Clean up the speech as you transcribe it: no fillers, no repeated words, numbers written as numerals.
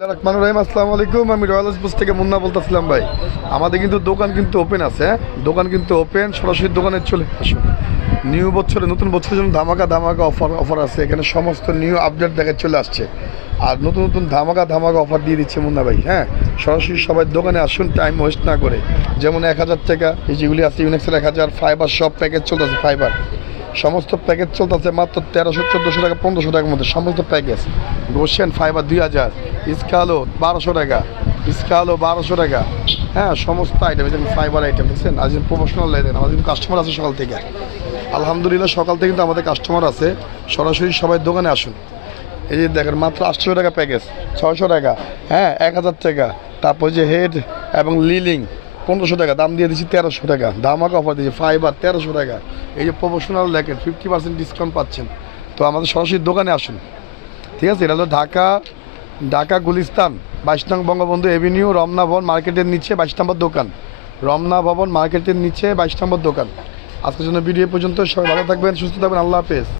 রহমান রহিম, আসসালামু আলাইকুম। আমি রয়্যাল হাউস থেকে মুন্না বলতেছিলাম ভাই। আমাদের কিন্তু দোকান কিন্তু ওপেন আছে, হ্যাঁ, দোকান কিন্তু ওপেন। সরাসরি দোকানে চলে আসুন। নিউ বছরে, নতুন বছরের জন্য ধামাকা ধামাকা অফার আছে এখানে। সমস্ত নিউ আপডেট দেখে চলে আসছে, আর নতুন নতুন ধামাকা ধামাকা অফার দিয়ে দিচ্ছে মুন্না ভাই। হ্যাঁ, সরাসরি সবাই দোকানে আসুন, টাইম ওয়েস্ট না করে। যেমন 1000 টাকা এই যেগুলি আছে, ইউনিক্সের 1000, ফাইবার সব প্যাকেজ চলতেছে। ফাইবার সমস্ত প্যাকেজ চলতেছে মাত্র 1300, 1400 টাকা, 1500 টাকার মধ্যে সমস্ত প্যাকেজ। গোশেন ফাইবার 2000, স্কালো 1200 টাকা, স্কালো 1200 টাকা। হ্যাঁ, সমস্ত আইটেম, যেমন ফাইবার আইটেম দেখছেন। আজ প্রফেশনাল লাইটেন, আমাদের কিন্তু কাস্টমার আছে সকাল থেকে। আলহামদুলিল্লাহ, সকাল থেকে কিন্তু আমাদের কাস্টমার আছে। সরাসরি সবাই দোকানে আসুন। এই যে দেখেন, মাত্র 800 টাকা প্যাকেজ, 600 টাকা, হ্যাঁ, 1000 টাকা। তারপর যে হেড এবং লিলিং 1500 টাকা, দাম দিয়ে দিচ্ছি 1300 টাকা। ধামাকা অফার দিয়েছি, ফাইবার 1300 টাকা। এই যে প্রফেশনাল ল্যাকেট 50% ডিসকাউন্ট পাচ্ছেন। তো আমাদের সরাসরি দোকানে আসুন, ঠিক আছে। এটা হলো ঢাকা গুলিস্তান 22 নং বঙ্গবন্ধু এভিনিউ, রমনা ভবন মার্কেটের নিচে 22 নম্বর দোকান। রমনা ভবন মার্কেটের নিচে 22 নম্বর দোকান। আজকের জন্য ভিডিও পর্যন্ত। সবাই ভালো থাকবেন, সুস্থ থাকবেন। আল্লাহ হাফেজ।